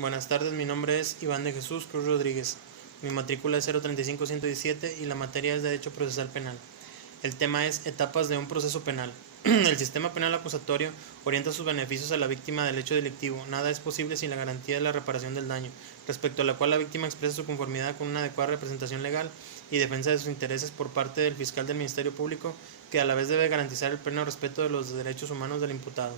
Buenas tardes, mi nombre es Iván de Jesús Cruz Rodríguez. Mi matrícula es 035-117 y la materia es Derecho Procesal Penal. El tema es etapas de un proceso penal. El sistema penal acusatorio orienta sus beneficios a la víctima del hecho delictivo. Nada es posible sin la garantía de la reparación del daño, respecto a la cual la víctima expresa su conformidad con una adecuada representación legal y defensa de sus intereses por parte del fiscal del Ministerio Público, que a la vez debe garantizar el pleno respeto de los derechos humanos del imputado.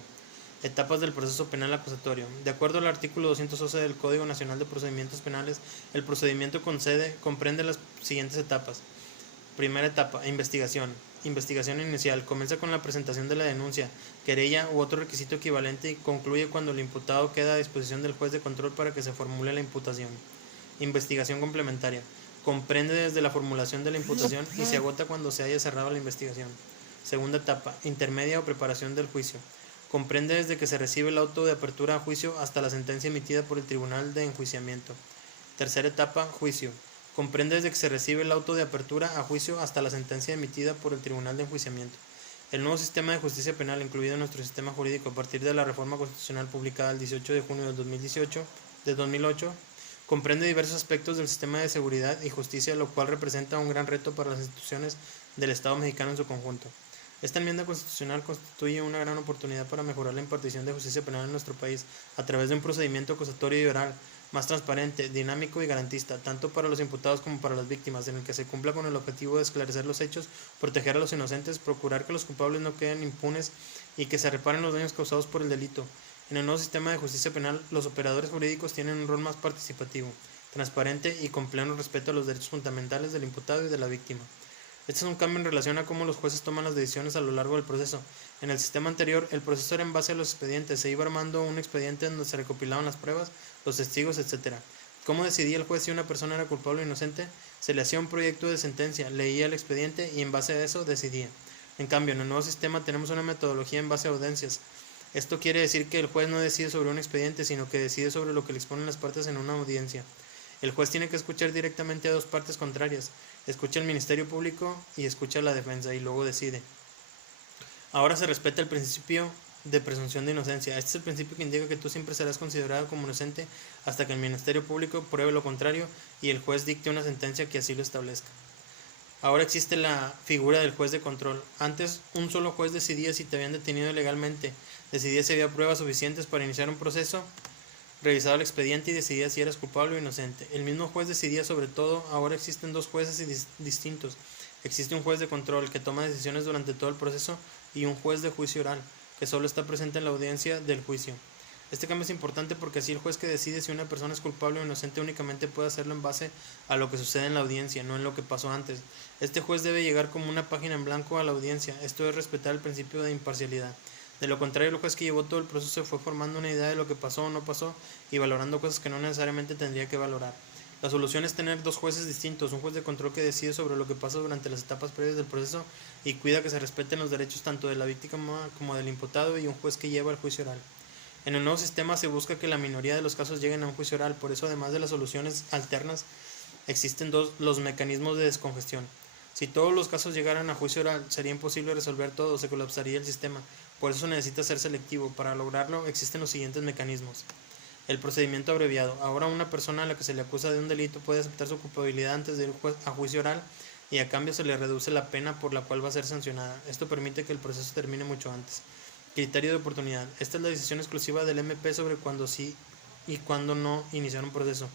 Etapas del proceso penal acusatorio. De acuerdo al artículo 211 del Código Nacional de Procedimientos Penales, el procedimiento comprende las siguientes etapas. Primera etapa, investigación. Investigación inicial. Comienza con la presentación de la denuncia, querella u otro requisito equivalente y concluye cuando el imputado queda a disposición del juez de control para que se formule la imputación. Investigación complementaria. Comprende desde la formulación de la imputación y se agota cuando se haya cerrado la investigación. Segunda etapa, intermedia o preparación del juicio. Comprende desde que se recibe el auto de apertura a juicio hasta la sentencia emitida por el Tribunal de Enjuiciamiento. Tercera etapa, juicio. Comprende desde que se recibe el auto de apertura a juicio hasta la sentencia emitida por el Tribunal de Enjuiciamiento. El nuevo sistema de justicia penal incluido en nuestro sistema jurídico a partir de la reforma constitucional publicada el 18 de junio de 2008, comprende diversos aspectos del sistema de seguridad y justicia, lo cual representa un gran reto para las instituciones del Estado mexicano en su conjunto. Esta enmienda constitucional constituye una gran oportunidad para mejorar la impartición de justicia penal en nuestro país a través de un procedimiento acusatorio y oral más transparente, dinámico y garantista, tanto para los imputados como para las víctimas, en el que se cumpla con el objetivo de esclarecer los hechos, proteger a los inocentes, procurar que los culpables no queden impunes y que se reparen los daños causados por el delito. En el nuevo sistema de justicia penal, los operadores jurídicos tienen un rol más participativo, transparente y con pleno respeto a los derechos fundamentales del imputado y de la víctima. Este es un cambio en relación a cómo los jueces toman las decisiones a lo largo del proceso. En el sistema anterior, el proceso era en base a los expedientes, se iba armando un expediente donde se recopilaban las pruebas, los testigos, etc. ¿Cómo decidía el juez si una persona era culpable o inocente? Se le hacía un proyecto de sentencia, leía el expediente y en base a eso decidía. En cambio, en el nuevo sistema tenemos una metodología en base a audiencias. Esto quiere decir que el juez no decide sobre un expediente, sino que decide sobre lo que le exponen las partes en una audiencia. El juez tiene que escuchar directamente a dos partes contrarias, escucha al Ministerio Público y escucha a la defensa y luego decide. Ahora se respeta el principio de presunción de inocencia. Este es el principio que indica que tú siempre serás considerado como inocente hasta que el Ministerio Público pruebe lo contrario y el juez dicte una sentencia que así lo establezca. Ahora existe la figura del juez de control. Antes, un solo juez decidía si te habían detenido ilegalmente, decidía si había pruebas suficientes para iniciar un proceso, revisaba el expediente y decidía si eras culpable o inocente. El mismo juez decidía sobre todo. Ahora existen dos jueces distintos. Existe un juez de control que toma decisiones durante todo el proceso y un juez de juicio oral que solo está presente en la audiencia del juicio. Este cambio es importante porque así el juez que decide si una persona es culpable o inocente únicamente puede hacerlo en base a lo que sucede en la audiencia, no en lo que pasó antes. Este juez debe llegar como una página en blanco a la audiencia. Esto es respetar el principio de imparcialidad. De lo contrario, el juez que llevó todo el proceso se fue formando una idea de lo que pasó o no pasó y valorando cosas que no necesariamente tendría que valorar. La solución es tener dos jueces distintos, un juez de control que decide sobre lo que pasa durante las etapas previas del proceso y cuida que se respeten los derechos tanto de la víctima como del imputado, y un juez que lleva el juicio oral. En el nuevo sistema se busca que la minoría de los casos lleguen a un juicio oral, por eso además de las soluciones alternas existen los mecanismos de descongestión. Si todos los casos llegaran a juicio oral, sería imposible resolver todo, se colapsaría el sistema. Por eso necesita ser selectivo. Para lograrlo existen los siguientes mecanismos. El procedimiento abreviado. Ahora una persona a la que se le acusa de un delito puede aceptar su culpabilidad antes de ir a juicio oral y a cambio se le reduce la pena por la cual va a ser sancionada. Esto permite que el proceso termine mucho antes. Criterio de oportunidad. Esta es la decisión exclusiva del MP sobre cuándo sí y cuándo no iniciar un proceso.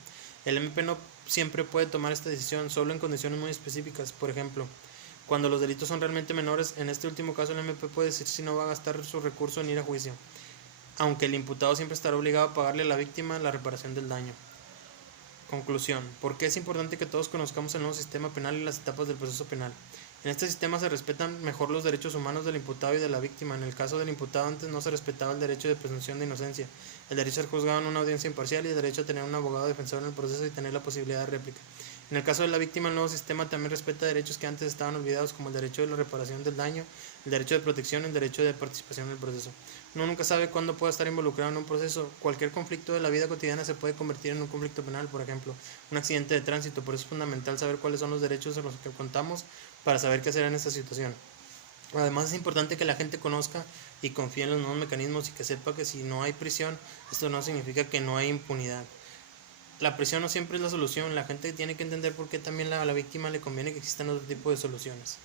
El MP no siempre puede tomar esta decisión, solo en condiciones muy específicas. Por ejemplo, cuando los delitos son realmente menores, en este último caso el MP puede decir si no va a gastar su recurso en ir a juicio, aunque el imputado siempre estará obligado a pagarle a la víctima la reparación del daño. Conclusión. ¿Por qué es importante que todos conozcamos el nuevo sistema penal y las etapas del proceso penal? En este sistema se respetan mejor los derechos humanos del imputado y de la víctima. En el caso del imputado antes no se respetaba el derecho de presunción de inocencia, el derecho a ser juzgado en una audiencia imparcial y el derecho a tener un abogado defensor en el proceso y tener la posibilidad de réplica. En el caso de la víctima, el nuevo sistema también respeta derechos que antes estaban olvidados, como el derecho de la reparación del daño, el derecho de protección y el derecho de participación en el proceso. Uno nunca sabe cuándo puede estar involucrado en un proceso. Cualquier conflicto de la vida cotidiana se puede convertir en un conflicto penal, por ejemplo, un accidente de tránsito. Por eso es fundamental saber cuáles son los derechos a los que contamos para saber qué hacer en esta situación. Además, es importante que la gente conozca y confíe en los nuevos mecanismos y que sepa que si no hay prisión, esto no significa que no hay impunidad. La prisión no siempre es la solución, la gente tiene que entender por qué también a la víctima le conviene que existan otro tipo de soluciones.